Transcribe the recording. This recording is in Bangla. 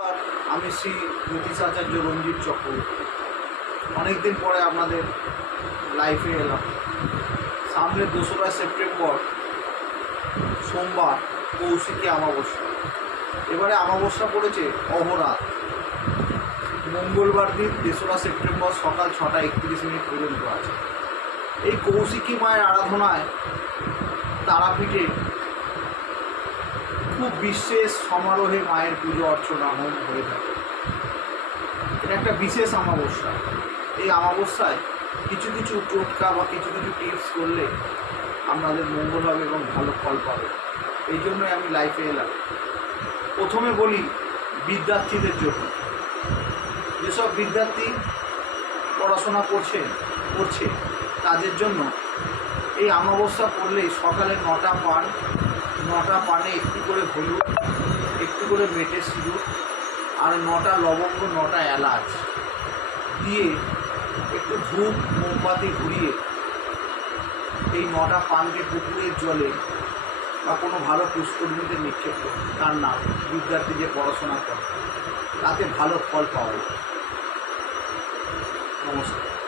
আমি শ্রী জ্যোতিষাচার্য রঞ্জিত চক্রবর্তী। অনেকদিন পরে আপনাদের লাইফে এলাম। সামনে 2রা সেপ্টেম্বর সোমবার কৌশিকী অমাবস্যা। এবারে অমাবস্যা পড়েছে অহরাত, মঙ্গলবার দিন 3রা সেপ্টেম্বর সকাল 6:31 পর্যন্ত আছে। এই কৌশিকী মায়ের আরাধনায় তারাপীঠে খুব বিশেষ সমারোহে মায়ের পুজো অর্চনা হোম হয়ে থাকে। এটা একটা বিশেষ অমাবস্যা। এই অমাবস্যায় কিছু কিছু টোটকা বা কিছু কিছু টিপস করলে আপনাদের মঙ্গল হবে এবং ভালো ফল পাবে। এই জন্যই আমি লাইফে এলাম। প্রথমে বলি বিদ্যার্থীদের জন্য। যেসব বিদ্যার্থী পড়াশোনা করছে তাদের জন্য এই অমাবস্যা পড়লেই সকালে 9টা পানে একটু করে হলুদ, একটু করে মেটে সিঁদুর আর 9টা লবঙ্গ, 9টা এলাচ দিয়ে একটু ধূপ মোমবাতি ঘুরিয়ে এই 9টা পানকে পুকুরের জলে বা কোনো ভালো পুষ্করিণীতে নিক্ষেপ করুন। তার নাম বিদ্যার্থী যে পড়াশোনা করে তাতে ভালো ফল পাওয়া যায়। নমস্কার।